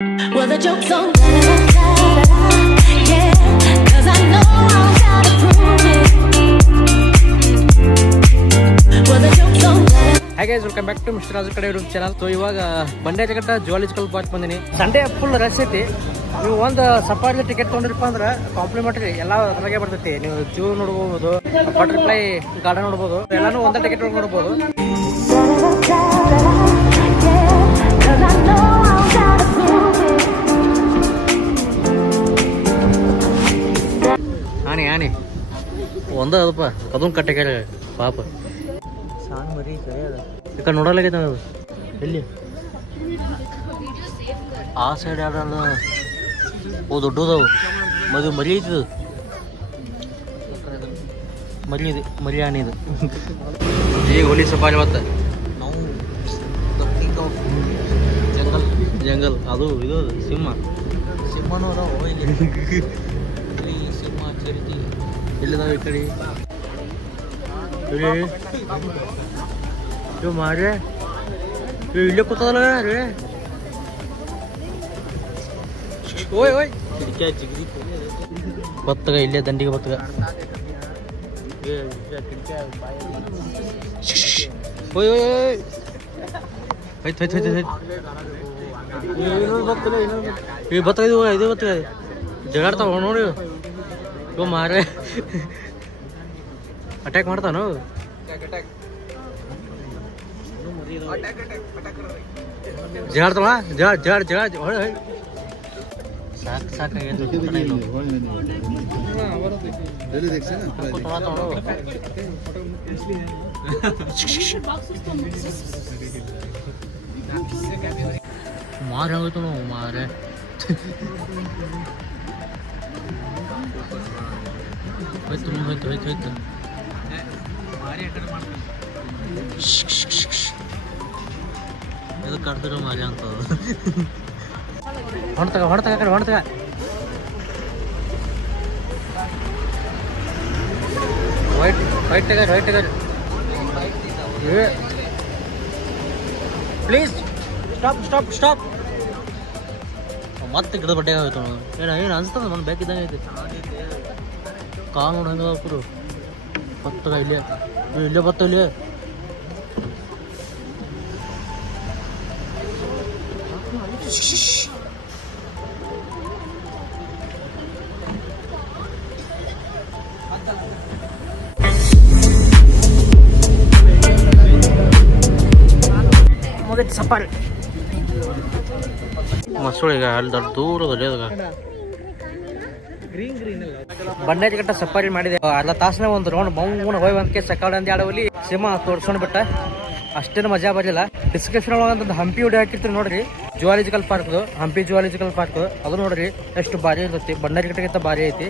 Well, the joke's on yeah, 'cause I know I gotta prove it. Well, the joke's on Hi guys, welcome back to Mr. Raju Kade YouTube channel. So ಇವಾಗ ಬಂಡೆಜಘಟ್ಟ zoological park ಬಂದಿನಿ. Sunday full rush ಐತಿ. ನೀವು ಒಂದು safari ticket ತೊಗೊಂಡ್ರಪ್ಪ ಅಂದ್ರೆ complementary ಎಲ್ಲ ಅದ್ರಾಗೆ ಬರ್ತೈತಿ. ನೀವು ಜೂ ನೋಡ್ಬೋದು, ಬಟರ್ಫ್ಲೈ ಗಾರ್ಡನ್ ನೋಡ್ಬೋದು, ಎಲ್ಲಾನು ಒಂದೇ ಟಿಕೆಟ್ ನೋಡ್ಬೋದು. ಆನೆ ಒಂದ ಅದಪ್ಪ ಅದೊಂದು ಕಟ್ಟೆ ಪಾಪ ಸಾಂಗ್ ಮರಿ ಸರಿ ಅದ ಈ ಕಡೆ ನೋಡಲಾಗೈತ ಅದು ಎಲ್ಲಿ ಆ ಸೈಡ್ ಯಾವ್ದಲ್ಲ ಓ ದೊಡ್ಡದವು ಮದುವೆ ಮರಿ ಐತಿದು ಮರಿ ಆನೆ ಇದು ಈಗ ಹುಲಿ ಸಫಾರಿ ಮತ್ತೆ ನಾವು ಜಂಗಲ್ ಅದು ಇದು ಸಿಂಹನೂ ಅದಾವ ಸಿಂಹ ಚರಿತಿ ಎಲ್ಲಿದಾವ ಈ ಕಡೆ ಇವು ಮಾಡ್ರೆ ಇಲ್ಲೇ ಕೂತದಲ್ಲ ರೀ ಓಯ್ ಓಯ್ ಜಿಗ್ರಿ ಬತ್ತಗ ಇಲ್ಲೇ ದಂಡಿಗೆ ಬತ್ತಗ ಓಯ್ ಓಯ್ ಓಯ್ ಹೋಯ್ತು ಹೋಯ್ತು ಹೋಯ್ತು ಹೋಯ್ತು ಈ ಬತ್ತಗ ಇದು ಬತ್ತಗ ಜಗಾಡ್ತಾವ ನೋಡಿ ಇವು ಮಾರೆ ಅಟ್ಯಾಕ್ ಮಾಡ್ತಾನು ಜಗಾಡ್ತಾವ ಜಗಾಡ್ ಸಾಕಾಗೈತೆ ಮಾರ ಆಗೋಯ್ತು ನಾವು ಮಾರೆ ಹೋಯ್ತು ಇದು ಕಡ್ದಿರೋ ಮಾರಿ ಅಂತ ಹೊಣ್ತಗ ವೈಟ್ ಟಗರ್ ಪ್ಲೀಸ್ ಸ್ಟಾಪ್ ಮತ್ತೆ ಗಿಡದ ಬಡ್ಡೆ ಆಗೋಯ್ತು ಏನು ಅನ್ಸ್ತದ ನನ್ನ ಬ್ಯಾಗ್ ಇದ್ದಂಗೆ ಐತಿ ಕಾಲು ನೋಡಿ ಹಂಗೆ ಹಾಕುರು ಬತ್ತಗ ಇಲ್ಲೇ ಬತ್ತ ಇಲ್ಲಿ ಮೊದಲು ಸಫಾರಿ ಮಸೂಳಿಗ ಅಲ್ಲಿ ದೂರದಲ್ಲಿ ಅದಾಗ ಬಂಡೆಜಘಟ್ಟ ಸಫಾರಿ ಮಾಡಿದೆ ಅರ್ಧ ತಾಸನೇ ಒಂದು ರೌಂಡ್ ಮೌನ ಹೋಯ್ ಒಂದಕ್ಕೆ ಸಕಾಳ ಅಂದ ಆಡವಲ್ಲಿ ಸಿಂಹ ತೋರ್ಸ್ಕೊಂಡ್ ಬಿಟ್ಟ ಅಷ್ಟೇನು ಮಜಾ ಬರಲಿಲ್ಲ. ಡಿಸ್ಕ್ರಿಪ್ಷನ್ ಒಳಗೆ ಹಂಪಿ ವಿಡಿಯೋ ಹಾಕಿರ್ತೀರಿ ನೋಡ್ರಿ, zoological park Hampi zoological park ಅದು ನೋಡ್ರಿ ಎಷ್ಟು ಭಾರಿ ಇರ್ತೈತಿ, ಬಂಡೆಜಘಟ್ಟಕ್ಕಿಂತ ಭಾರಿ ಐತಿ.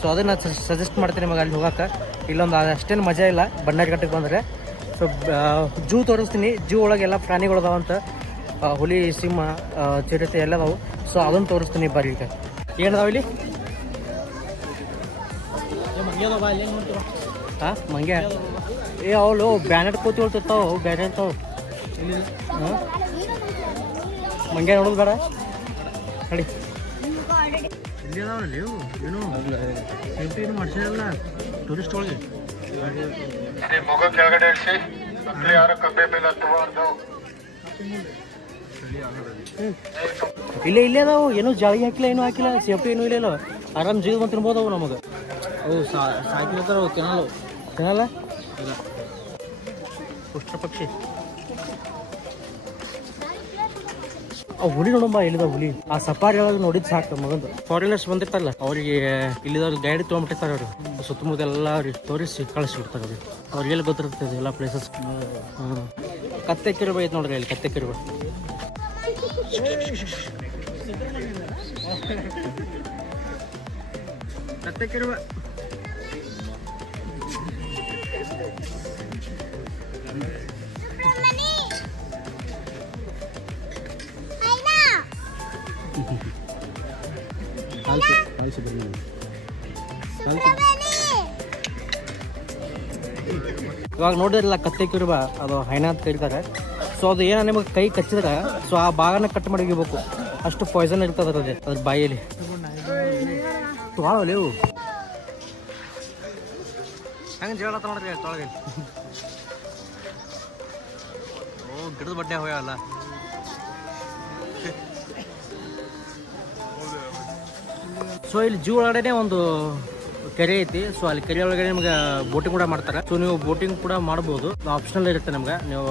ಸೊ ಅದನ್ನ ಸಜೆಸ್ಟ್ ಮಾಡ್ತೀನಿ ನಿಮಗೆ ಅಲ್ಲಿ ಹೋಗಕ್ಕೆ. ಇಲ್ಲೊಂದು ಅಷ್ಟೇನು ಮಜಾ ಇಲ್ಲ ಬಂಡೆಜಘಟ್ಟಕ್ಕೆ ಬಂದರೆ. ಸೊ ಜೂ ತೋರಿಸ್ತೀನಿ, ಜೂ ಒಳಗೆ ಎಲ್ಲ ಪ್ರಾಣಿಗಳು ಅದಾವಂತ, ಹುಲಿ ಸಿಂಹ ಚಿರತೆ ಎಲ್ಲ ಅದಾವು. ಸೊ ಅದನ್ನು ತೋರಿಸ್ತೀನಿ ಬರ್ರಿ. ಈಗ ಏನದಾವ ಇಲ್ಲಿ ಹಾಂ ಮಂಗ್ಯ ಅವಳು ಬ್ಯಾನೆಟ್ ಕೂತಿ ಹೇಳ್ತಿರ್ತಾವ, ಬ್ಯಾನೆ ಇರ್ತಾವ. ಮಂಗ್ಯ ನೋಡೋದು ಬೇಡ ನಡಿ. ಇಲ್ಲಿ ಅದಾವಲ್ಲ ಇವು ಏನು ಸೇಫ್ಟಿ ಏನು ಮಾಡ್ಸಿರಲ್ಲ ಟೂರಿಸ್ಟ್ ಒಳಗೆ. ಮಗ ಕೆಳಗಡೆ ಇಳಿಸಿ, ಯಾರು ಕಬ್ಬೆ ಮೇಲೆ ಹತ್ತಬಾರ್ದು. ಇಲ್ಲೇ ಅದಾವು, ಏನೂ ಜಾಳಿ ಹಾಕಿಲ್ಲ, ಏನೂ ಹಾಕಿಲ್ಲ, ಸೇಫ್ಟಿ ಏನೂ ಇಲ್ಲ. ಆರಾಮ್ ಜೀವ ಬಂದು ತಿನ್ಬೋದು ಅವು ನಮಗೆ. ಅವು ಸಾಕಿರ್ತಾರ, ಅವು ತಿನ್ನಲ್ಲ ಇಲ್ಲ. ಪುಷ್ಪ ಪಕ್ಷಿ ಅವು ಹುಲಿ ನೋಡಂಬ. ಇಲ್ಲಿದ ಹುಲಿ ಆ ಸಫಾರಿ ಒಳಗೆ ನೋಡಿದ್ ಸಾಕು ಮಗಂದು. ಫಾರಿನರ್ಸ್ ಬಂದಿರ್ತಾರಲ್ಲ ಅವರಿಗೆ ಇಲ್ಲಿದವ್ರು ಗೈಡ್ ತೊಗೊಂಡ್ಬಿಟ್ಟಿರ್ತಾರೆ. ಅವ್ರು ಸುತ್ತಮುತ್ತ ಎಲ್ಲ ಅವ್ರಿಗೆ ತೋರಿಸಿ ಕಳಿಸ್ಬಿಡ್ತಾರೆ. ಅವ್ರಿಗೆ ಎಲ್ಲಿ ಗೊತ್ತಿರ್ತದೆ ಎಲ್ಲ ಪ್ಲೇಸಸ್. ಕತ್ತೆ ಕಿರುಬ ಐತೆ ನೋಡ್ರಿ, ಇಲ್ಲಿ ಕತ್ತೆ ಕಿರುಬ. ಕತ್ತೆ ಕಿರುಬ ಇವಾಗ ನೋಡಿದ್ರಲ್ಲ ಕತ್ತೆ ಕಿರುಬ, ಅದು ಹೈನಾ ಅಂತ ಕರೀತಾರೆ. ಸೊ ಅದು ಏನೋ ನಿಮಗೆ ಕೈ ಕಚ್ಚಿದ್ರೆ ಸೊ ಆ ಭಾಗನ ಕಟ್ ಮಾಡಿ ಹೋಗ್ಬೇಕು. ಅಷ್ಟು ಪಾಯ್ಸನ್ ಇರ್ತದೆ ಅದ್ರ ಬಾಯಲ್ಲಿ. ತೊಗೊಳಲೇವು ಹಂಗೆ ಜಗಳ ನೋಡ್ರಿ ತೊಳಗೆ. ಓ ಗಿಡದ ಬಡ್ಡೆ ಹೋಗಲ್ಲ. ಸೊ ಇಲ್ಲಿ ಜೂ ಒಳಗಡೆ ಒಂದು ಕೆರೆ ಐತಿ. ಸೊ ಅಲ್ಲಿ ಕೆರೆ ಒಳಗಡೆ ನಿಮ್ಗೆ ಬೋಟಿಂಗ್ ಕೂಡ ಮಾಡ್ತಾರೆ. ಸೊ ನೀವು ಬೋಟಿಂಗ್ ಕೂಡ ಮಾಡ್ಬೋದು, ಆಪ್ಷನಲ್ ಇರುತ್ತೆ ನಮ್ಗೆ. ನೀವು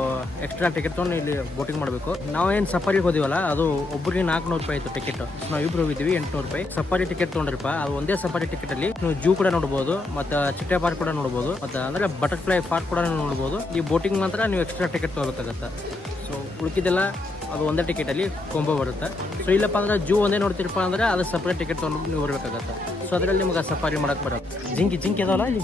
ಎಕ್ಸ್ಟ್ರಾ ಟಿಕೆಟ್ ತೊಗೊಂಡು ಇಲ್ಲಿ ಬೋಟಿಂಗ್ ಮಾಡಬೇಕು. ನಾವೇನು ಸಫಾರಿಗೆ ಹೋದಿವಲ್ಲ ಅದು ಒಬ್ಬರಿಗೆ 400 ರೂಪಾಯಿ ಇತ್ತು ಟಿಕೆಟ್. ನಾವು ಇಬ್ರು ಹೋಗಿದ್ವಿ 800 ರೂಪಾಯಿ ಸಫಾರಿ ಟಿಕೆಟ್ ತೊಗೊಂಡ್ರಪ್ಪ. ಅದು ಒಂದೇ ಸಫಾರಿ ಟಿಕೆಟ್ ಅಲ್ಲಿ ನೀವು ಜೂ ಕೂಡ ನೋಡ್ಬೋದು, ಮತ್ತೆ ಚಿಟ್ಟೆ ಪಾರ್ಕ್ ಕೂಡ ನೋಡ್ಬೋದು, ಮತ್ತೆ ಅಂದ್ರೆ ಬಟರ್ಫ್ಲೈ ಪಾರ್ಕ್ ಕೂಡ ನೋಡ್ಬೋದು. ಈ ಬೋಟಿಂಗ್ ಮಾತ್ರ ನೀವು ಎಕ್ಸ್ಟ್ರಾ ಟಿಕೆಟ್ ತೊಗೋಬೇಕಾಗತ್ತೆ. ಸೊ ಉಳ್ಕಿದೆಲ್ಲ ಅದು ಒಂದೇ ಟಿಕೆಟಲ್ಲಿ ಕೊಂಬೋ ಬರುತ್ತೆ. ಸೊ ಇಲ್ಲಪ್ಪ ಅಂದ್ರೆ ಜೂ ಒಂದೇ ನೋಡ್ತಿರಪ್ಪ ಅಂದ್ರೆ ಅದು ಸಪ್ರೇಟ್ ಟಿಕೆಟ್ ತೊಗೊಂಡು ನೀವು ಬರಬೇಕಾಗತ್ತೆ. ಸೊ ಅದರಲ್ಲಿ ನಿಮ್ಗೆ ಸಫಾರಿ ಮಾಡಕ್ಕೆ ಬರುತ್ತೆ. ಜಿಂಕಿ ಅದಾವಲ್ಲ ಇಲ್ಲಿ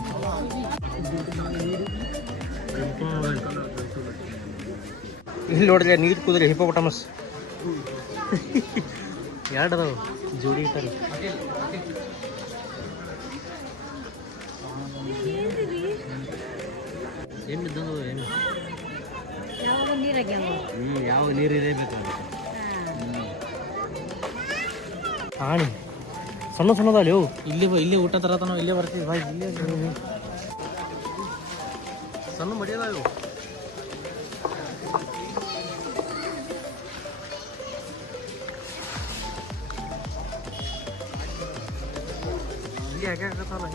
ಇಲ್ಲಿ ನೋಡಿದ್ರೆ ನೀರು ಕುದ್ರೆ ಹಿಪೋಪಟಮಸ್ 2 ಅದಾವು ಜೋಡಿ ಇಟ್ಟಾರೆ. ಏನಿದ್ದಂದು ಏನು ಯಾವ ನೀರು ಇರಬೇಕು. ಆಣಿ ಸಣ್ಣದಾಲಿ ಅವು ಇಲ್ಲಿ ಊಟ ತರತ ನಾವು ಇಲ್ಲೇ ಬರ್ತೀವಿ ಭಾಯ್. ಇಲ್ಲೇ ಸಣ್ಣ ಮಡಿಯದ ಇವು. ಇಲ್ಲಿ ಯಾಕೆ ಆಗತ್ತಲ್ಲ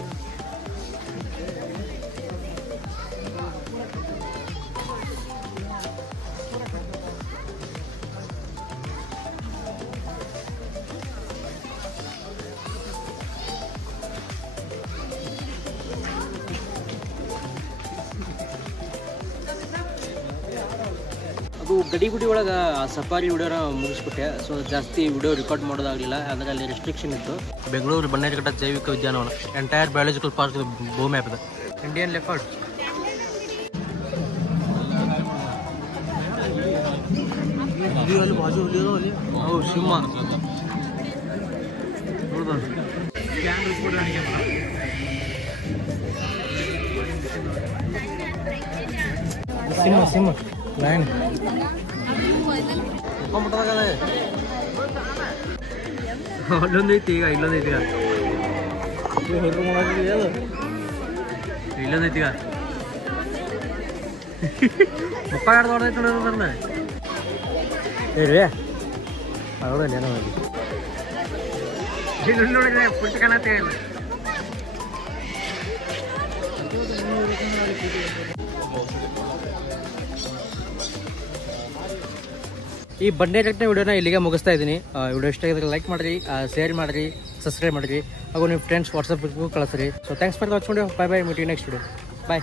ಗಡಿಗುಡಿ ಒಳಗೆ ಸಫಾರಿ ವಿಡಿಯೋನ ಮುಗಿಸ್ಬಿಟ್ಟೆ. ಸೊ ಜಾಸ್ತಿ ವಿಡಿಯೋ ರೆಕಾರ್ಡ್ ಮಾಡೋದಾಗಲಿಲ್ಲ, ಅಂದರೆ ಅಲ್ಲಿ ರೆಸ್ಟ್ರಿಕ್ಷನ್ ಇತ್ತು. ಬೆಂಗಳೂರು ಬನ್ನೇರುಘಟ್ಟ ಜೈವಿಕ ಉದ್ಯಾನವನ ಎಂಟೈರ್ ಬಯಾಲಜಿಕಲ್ ಪಾರ್ಕ್ ಭೂಮಿ ಆಗಿದೆ. ಇಂಡಿಯನ್ ಲೆಫರ್ಡ್ ಅಲ್ಲಿ ಬಾಜು ಅಲ್ಲಿ ಅವು ಸಿಂಹ ನೋಡ್ದ ಸಿಂಹ ಲೈನ್ ಅಲ್ಲೊಂದು ಐತಿ ಈಗ ಇಲ್ಲೊಂದು ಐತಿ ಇಲ್ಲೊಂದು ಐತಿ ಈಗ ಮುಪ್ಪ ಎರಡು ದೊಡ್ಡದೈತೆ ನೋಡೋದನ್ನ ಹೇಳ್ರಿ ಅವಳಲ್ಲಿ ಏನೋ ನೋಡಿದ್ರೆ ಪುಟ್ಟ ಕಾಣತ್ತೆ. ಈ ಬಂಡೆಘಟ್ಟನ ವಿಡಿಯೋನ ಇಲ್ಲಿಗೆ ಮುಗಿಸ್ತಾ ಇದ್ದೀನಿ. ವಿಡಿಯೋ ಇಷ್ಟ ಆಗಿದ್ರೆ ಲೈಕ್ ಮಾಡಿರಿ, ಶೇರ್ ಮಾಡಿರಿ, ಸಬ್ಸ್ಕ್ರೈಬ್ ಮಾಡಿರಿ, ಹಾಗೂ ನಿಮ್ಮ ಫ್ರೆಂಡ್ಸ್ ವಾಟ್ಸಪ್ ಕಳಿಸ್ರಿ. So thanks for watching video. Bye meet you next video. Bye.